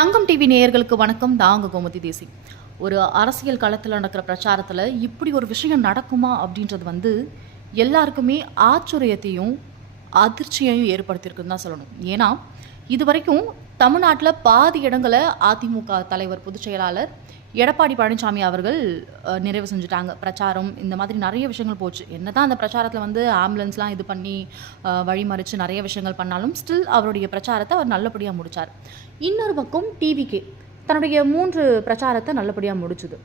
தங்கம் TV நேயர்களுக்கு வணக்கம். தாங்க கோமதி தேசி. ஒரு அரசியல் களத்தில் நடக்கிற பிரச்சாரத்தில் இப்படி ஒரு விஷயம் நடக்குமா அப்படின்றது வந்து எல்லாருக்குமே ஆச்சரியத்தையும் அதிர்ச்சியையும் ஏற்படுத்தியிருக்குன்னு தான் சொல்லணும். ஏன்னா இது வரைக்கும் தமிழ்நாட்டில் பாதி இடங்களை அதிமுக தலைவர் பொதுச் செயலாளர் எடப்பாடி பழனிசாமி அவர்கள் நிறைவு செஞ்சுட்டாங்க. பிரச்சாரம் இந்த மாதிரி நிறைய விஷயங்கள் போச்சு. என்ன தான் அந்த பிரச்சாரத்தில் வந்து ஆம்புலன்ஸ்லாம் இது பண்ணி வழிமறித்து நிறைய விஷயங்கள் பண்ணாலும் ஸ்டில் அவருடைய பிரச்சாரத்தை அவர் நல்லபடியாக முடித்தார் இன்னொரு பக்கம் டிவிகே தன்னுடைய மூன்று பிரச்சாரத்தை நல்லபடியாக முடிச்சுது.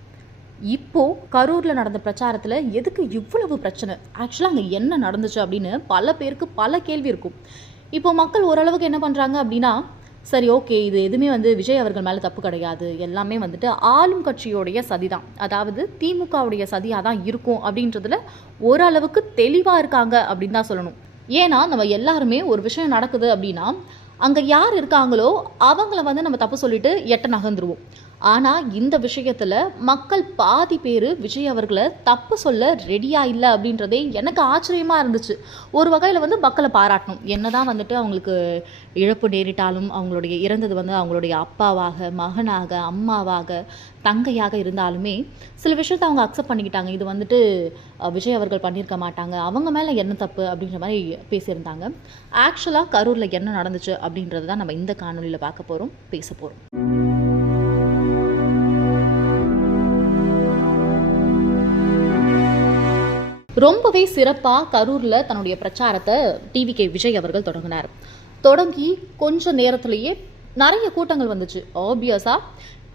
இப்போ கரூரில் நடந்த பிரச்சாரத்தில் எதுக்கு இவ்வளவு பிரச்சனை? ஆக்சுவலாக அங்கே என்ன நடந்துச்சு அப்படின்னு பல பேருக்கு பல கேள்வி இருக்கும். இப்போ மக்கள் ஓரளவுக்கு என்ன பண்ணுறாங்க அப்படின்னா சரி ஓகே இது எதுவுமே வந்து விஜய் அவர்கள் மேலே தப்பு கிடையாது. எல்லாமே வந்துட்டு ஆளும் கட்சியோடைய சதி தான் அதாவது திமுகவுடைய சதியாக தான் இருக்கும் அப்படின்றதுல ஓரளவுக்கு தெளிவாக இருக்காங்க அப்படின்னு தான் சொல்லணும். ஏன்னா நம்ம எல்லாருமே ஒரு விஷயம் நடக்குது அப்படின்னா அங்கே யார் இருக்காங்களோ அவங்கள வந்து நம்ம தப்பு சொல்லிட்டு எட்ட நகர்ந்துருவோம். ஆனால் இந்த விஷயத்தில் மக்கள் பாதி பேர் விஜய் அவர்களை தப்பு சொல்ல ரெடியாக இல்லை அப்படின்றதே எனக்கு ஆச்சரியமாக இருந்துச்சு. ஒரு வகையில் வந்து மக்களை பாராட்டணும். என்ன தான் வந்துட்டு அவங்களுக்கு இழப்பு நேரிட்டாலும் அவங்களுடைய இறந்தது வந்து அவங்களுடைய அப்பாவாக மகனாக அம்மாவாக தங்கையாக இருந்தாலுமே சில விஷயத்தை அவங்க அக்செப்ட் பண்ணிக்கிட்டாங்க. இது வந்துட்டு விஜய் அவர்கள் பண்ணியிருக்க மாட்டாங்க. அவங்க மேலே என்ன தப்பு அப்படின்ற மாதிரி பேசியிருந்தாங்க. ஆக்சுவலாக கரூரில் என்ன நடந்துச்சு அப்படின்றது தான் நம்ம இந்த காணொலியில் பார்க்க போகிறோம் பேச போகிறோம் ரொம்பவே சிறப்பாக கரூரில் தன்னுடைய பிரச்சாரத்தை டிவிகே விஜய் அவர்கள் தொடங்கினார். தொடங்கி கொஞ்ச நேரத்திலேயே நிறைய கூட்டங்கள் வந்துச்சு. ஆப்வியஸாக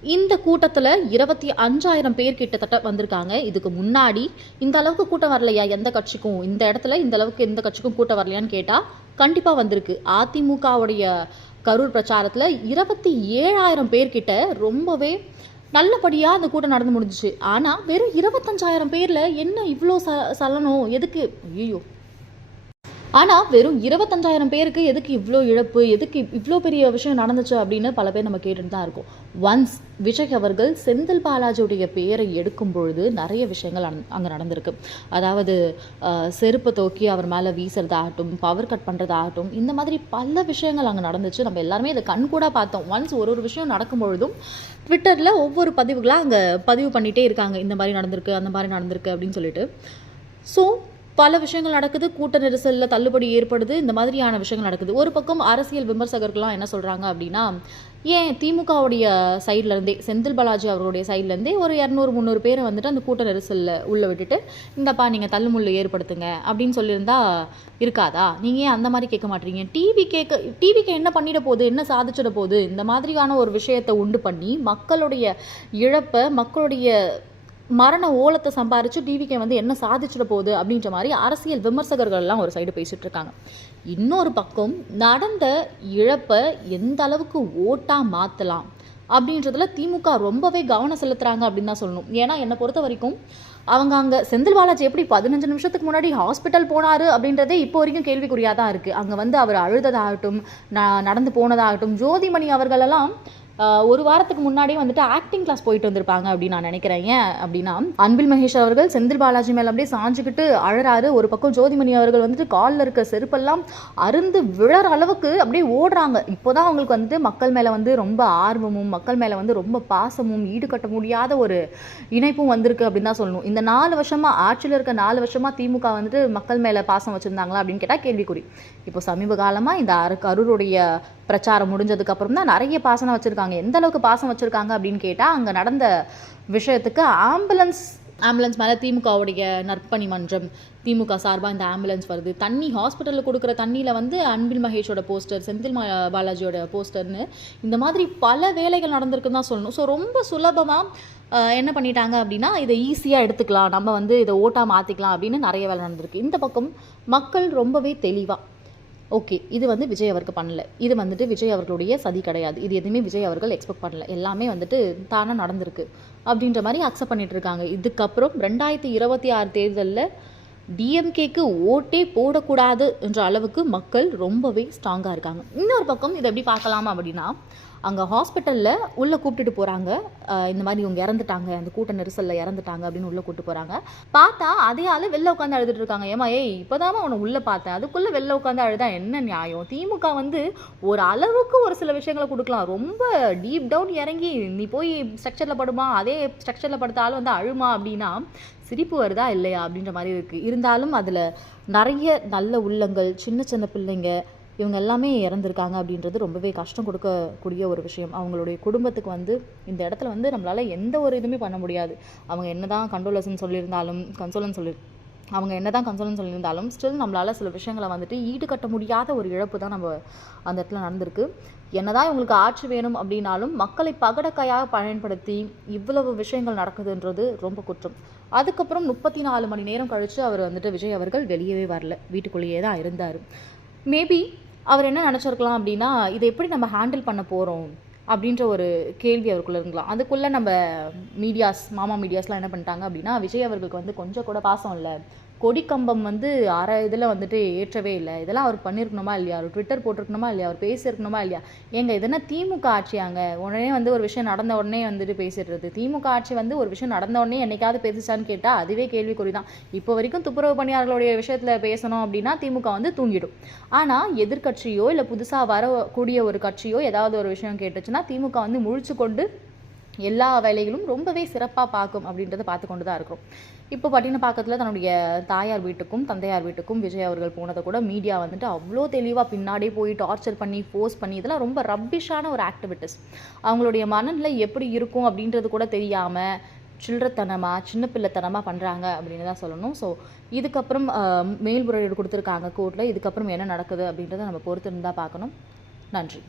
இந்த கூட்டத்தில் இருபத்தி அஞ்சாயிரம் பேர் கிட்டத்தட்ட வந்திருக்காங்க. இதுக்கு முன்னாடி இந்த அளவுக்கு கூட்டம் வரலையா? எந்த கட்சிக்கும்? இந்த இடத்துல இந்த அளவுக்கு எந்த கட்சிக்கும் கூட்டம் வரலையான்னு கேட்டால் கண்டிப்பாக வந்திருக்கு. அதிமுகவுடைய கரூர் பிரச்சாரத்தில் இருபத்தி ஏழாயிரம் பேர்கிட்ட ரொம்பவே நல்லபடியாக அந்த கூட்டம் நடந்து முடிஞ்சுச்சு. ஆனால் வெறும் இருபத்தஞ்சாயிரம் பேரில் என்ன இவ்வளோ ச சலனம்? எதுக்கு? ஐயோ ஆனால் வெறும் இருபத்தஞ்சாயிரம் பேருக்கு எதுக்கு இவ்வளோ இழப்பு எதுக்கு இவ்வளோ பெரிய விஷயம் நடந்துச்சு அப்படின்னு பல பேர் நம்ம கேட்டுட்டு தான் இருக்கோம். ஒன்ஸ் விஜய் அவர்கள் செந்தில் பாலாஜியுடைய பேரை எடுக்கும் பொழுது நிறைய விஷயங்கள் அங்கே நடந்திருக்கு. அதாவது செருப்பை தூக்கி அவர் மேலே வீசுறதாகட்டும் பவர் கட் பண்ணுறதாகட்டும் இந்த மாதிரி பல விஷயங்கள் அங்கே நடந்துச்சு. நம்ம எல்லாருமே இதை கண்கூடாக பார்த்தோம். ஒன்ஸ் ஒரு ஒரு விஷயம் நடக்கும் பொழுதும் ட்விட்டரில் ஒவ்வொரு பதிவுகளாக அங்கே பதிவு பண்ணிகிட்டே இருக்காங்க. இந்த மாதிரி நடந்திருக்கு அந்த மாதிரி நடந்திருக்கு அப்படின்னு சொல்லிட்டு. ஸோ பல விஷயங்கள் நடக்குது. கூட்ட நெரிசலில் தள்ளுபடி ஏற்படுது. இந்த மாதிரியான விஷயங்கள் நடக்குது. ஒரு பக்கம் அரசியல் விமர்சகர்கள்லாம் என்ன சொல்கிறாங்க அப்படின்னா ஏன் திமுகவுடைய சைட்லேருந்தே செந்தில் பாலாஜி அவர்களுடைய சைட்லேருந்தே ஒரு இரநூறு முந்நூறு பேரை வந்துட்டு அந்த கூட்ட நெரிசலில் உள்ள விட்டுட்டு இந்தப்பா நீங்கள் தள்ளுமுள்ளு ஏற்படுத்துங்க அப்படின்னு சொல்லியிருந்தா இருக்காதா? நீங்கள் ஏன் அந்த மாதிரி கேட்க மாட்டீங்க? டிவி கேட்க டிவிக்கு என்ன பண்ணிட போகுது? என்ன சாதிச்சிட போகுது? இந்த மாதிரியான ஒரு விஷயத்தை உண்டு பண்ணி மக்களுடைய இழப்பை மக்களுடைய மரண ஓலத்தை சம்பாரித்து டிவிகே வந்து என்ன சாதிச்சிட போகுது அப்படின்ற மாதிரி அரசியல் விமர்சகர்கள் எல்லாம் ஒரு சைடு பேசிகிட்டு இருக்காங்க. இன்னொரு பக்கம் நடந்த இழப்பை எந்த அளவுக்கு ஓட்டாக மாற்றலாம் அப்படின்றதுல திமுக ரொம்பவே கவனம் செலுத்துகிறாங்க அப்படின்னு தான் சொல்லணும். ஏன்னா என்னை பொறுத்த வரைக்கும் அவங்க அங்கே செந்தில் பாலாஜி எப்படி பதினஞ்சு நிமிஷத்துக்கு முன்னாடி ஹாஸ்பிட்டல் போனாரு அப்படின்றதே இப்போ வரைக்கும் கேள்விக்குறியாக தான் இருக்குது அங்கே வந்து அவர் அழுததாகட்டும் நான் நடந்து போனதாகட்டும் ஜோதிமணி அவர்களெல்லாம் ஒரு வாரத்துக்கு முன்னாடியே வந்துட்டு ஆக்டிங் கிளாஸ் போயிட்டு வந்திருப்பாங்க அப்படின்னு நான் நினைக்கிறேன். ஏன் அப்படின்னா அன்பில் மகேஷ் அவர்கள் செந்தில் பாலாஜி மேல அப்படியே சாஞ்சுக்கிட்டு அழறாரு. ஒரு பக்கம் ஜோதிமணி அவர்கள் வந்துட்டு காலில் இருக்க செருப்பெல்லாம் அருந்து விழற அளவுக்கு அப்படியே ஓடுறாங்க. இப்போதான் அவங்களுக்கு வந்து மக்கள் மேலே வந்து ரொம்ப ஆர்வமும் மக்கள் மேலே வந்து ரொம்ப பாசமும் ஈடுகட்ட முடியாத ஒரு இணைப்பும் வந்திருக்கு அப்படின்னு தான் சொல்லணும். இந்த நாலு வருஷமா ஆட்சியில் இருக்க நாலு வருஷமா திமுக வந்துட்டு மக்கள் மேலே பாசம் வச்சிருந்தாங்களா அப்படின்னு கேட்டால் கேள்விக்குறி. இப்போ சமீப காலமாக இந்த அரு கரூருடைய பிரச்சாரம் முடிஞ்சதுக்கப்புறம் தான் நிறைய பாசனம் வச்சுருக்காங்க. எந்த அளவுக்கு பாசம் வச்சுருக்காங்க அப்படின்னு கேட்டால் அங்கே நடந்த விஷயத்துக்கு ஆம்புலன்ஸ் ஆம்புலன்ஸ் மேலே திமுகவுடைய நற்பணி மன்றம் திமுக சார்பாக இந்த ஆம்புலன்ஸ் வருது. தண்ணி ஹாஸ்பிட்டலில் கொடுக்குற தண்ணியில் வந்து அன்பில் மகேஷோட போஸ்டர் செந்தில் மா- பாலாஜியோட போஸ்டர்னு இந்த மாதிரி பல வேலைகள் நடந்திருக்குன்னு தான் சொல்லணும். ஸோ ரொம்ப சுலபமாக என்ன பண்ணிட்டாங்க அப்படின்னா இதை ஈஸியாக எடுத்துக்கலாம். நம்ம வந்து இதை ஓட்டாக மாற்றிக்கலாம் அப்படின்னு நிறைய வேலை நடந்திருக்கு. இந்த பக்கம் மக்கள் ரொம்பவே தெளிவாக ஓகே இது வந்து விஜய் அவருக்கு பண்ணல. இது வந்துட்டு விஜய் அவர்களுடைய சதி கிடையாது. இது எதுவுமே விஜய் அவர்கள் எக்ஸ்பெக்ட் பண்ணல. எல்லாமே வந்துட்டு தானாக நடந்திருக்கு. அப்படின்ற மாதிரி அக்செப்ட் பண்ணிட்டு இருக்காங்க. இதுக்கப்புறம் ரெண்டாயிரத்தி இருபத்தி ஆறு தேர்தலில் டிஎம்கேக்கு ஓட்டே போடக்கூடாது என்ற அளவுக்கு மக்கள் ரொம்பவே ஸ்ட்ராங்காக இருக்காங்க. இன்னொரு பக்கம் இதை எப்படி பார்க்கலாம் அப்படின்னா அங்கே ஹாஸ்பிட்டலில் உள்ளே கூப்பிட்டுட்டு போகிறாங்க இந்த மாதிரி இவங்க இறந்துட்டாங்க அந்த கூட்ட நெரிசலில் இறந்துட்டாங்க அப்படின்னு உள்ளே கூப்பிட்டு போகிறாங்க பார்த்தா அதே ஆள் வெளில உட்காந்து அழுதுட்டு இருக்காங்க. ஏமா ஏய் இப்போதாம்மா அவனை உள்ளே பார்த்தேன். அதுக்குள்ளே வெளில உட்காந்து அழுதா என்ன நியாயம்? திமுக வந்து ஒரு அளவுக்கு ஒரு சில விஷயங்களை கொடுக்கலாம். ரொம்ப டீப் டவுன் இறங்கி நீ போய் ஸ்ட்ரக்சரில் படுமா? அதே ஸ்ட்ரக்சரில் படுத்த ஆள் வந்து அழுமா அப்படின்னா சிரிப்பு வருதா இல்லையா அப்படின்ற மாதிரி இருக்குது இருந்தாலும் அதில் நிறைய நல்ல உள்ளங்கள் சின்ன சின்ன பிள்ளைங்க இவங்க எல்லாமே இறந்துருக்காங்க அப்படின்றது ரொம்பவே கஷ்டம் கொடுக்கக்கூடிய ஒரு விஷயம். அவங்களுடைய குடும்பத்துக்கு வந்து இந்த இடத்துல வந்து நம்மளால் எந்த ஒரு இதுவுமே பண்ண முடியாது. அவங்க என்னதான் கண்டோலசன் சொல்லியிருந்தாலும் கன்சோலன் சொல்லி அவங்க என்னதான் கன்சோலன் சொல்லியிருந்தாலும் ஸ்டில் நம்மளால் சில விஷயங்களை வந்துட்டு ஈடுகட்ட முடியாத ஒரு இழப்பு தான் நம்ம அந்த இடத்துல நடந்திருக்கு. என்னதான் இவங்களுக்கு ஆட்சி வேணும் அப்படின்னாலும் மக்களை பகடக்கையாக பயன்படுத்தி இவ்வளவு விஷயங்கள் நடக்குதுன்றது ரொம்ப குற்றம். அதுக்கப்புறம் முப்பத்தி நாலு மணி நேரம் கழித்து அவர் வந்துட்டு விஜய் அவர்கள் வெளியவே வரல. வீட்டுக்குள்ளேயே தான் இருந்தார். மேபி அவர் என்ன நினச்சிருக்கலாம் அப்படின்னா இதை எப்படி நம்ம ஹேண்டில் பண்ண போகிறோம் அப்படின்ற ஒரு கேள்வி அவருக்குள்ளே இருக்கலாம். அதுக்குள்ளே நம்ம மீடியாஸ் மாமா மீடியாஸ்லாம் என்ன பண்ணிட்டாங்க அப்படின்னா விஜய் அவர்களுக்கு வந்து கொஞ்சம் கூட பாசம் இல்லை. கொடிக்கம்பம் வந்து அரை இதில் வந்துட்டு ஏற்றவே இல்லை. இதெல்லாம் அவர் பண்ணியிருக்கணுமா இல்லையா? அவர் ட்விட்டர் போட்டிருக்கணுமா இல்லையா? அவர் பேசியிருக்கணுமா இல்லையா? எங்கள் இதுனா திமுக ஆட்சியாங்க உடனே வந்து ஒரு விஷயம் நடந்த உடனே வந்துட்டு பேசிடுறது. திமுக ஆட்சி வந்து ஒரு விஷயம் நடந்த உடனே என்னைக்காவது பேசிச்சான்னு கேட்டால் அதுவே கேள்விக்குறி தான். இப்போ வரைக்கும் துப்புரவு பணியாளர்களுடைய விஷயத்தில் பேசணும் அப்படின்னா திமுக வந்து தூங்கிடும். ஆனால் எதிர்க்கட்சியோ இல்லை புதுசாக வரக்கூடிய ஒரு கட்சியோ ஏதாவது ஒரு விஷயம் கேட்டுச்சுன்னா திமுக வந்து முழிச்சு கொண்டு எல்லா வேலைகளும் ரொம்பவே சிறப்பாக பார்க்கும் அப்படின்றத பார்த்து கொண்டு தான் இருக்கிறோம். இப்போ பட்டினப்பாக்கத்தில் தன்னுடைய தாயார் வீட்டுக்கும் தந்தையார் வீட்டுக்கும் விஜய் அவர்கள் போனதை கூட மீடியா வந்துட்டு அவ்வளோ தெளிவாக பின்னாடியே போய் டார்ச்சர் பண்ணி ஃபோர்ஸ் பண்ணி இதெல்லாம் ரொம்ப ரப்பிஷான ஒரு ஆக்டிவிட்டிஸ் அவங்களுடைய மனநிலை எப்படி இருக்கும் அப்படின்றது கூட தெரியாமல் சில்லறத்தனமாக சின்ன பிள்ளைத்தனமாக பண்ணுறாங்க அப்படின்னு தான் சொல்லணும். ஸோ இதுக்கப்புறம் ஆஹ், மேல்முறையீடு கொடுத்துருக்காங்க கோர்ட்டில் இதுக்கப்புறம் என்ன நடக்குது அப்படின்றத நம்ம பொறுத்து இருந்தால் பார்க்கணும். நன்றி.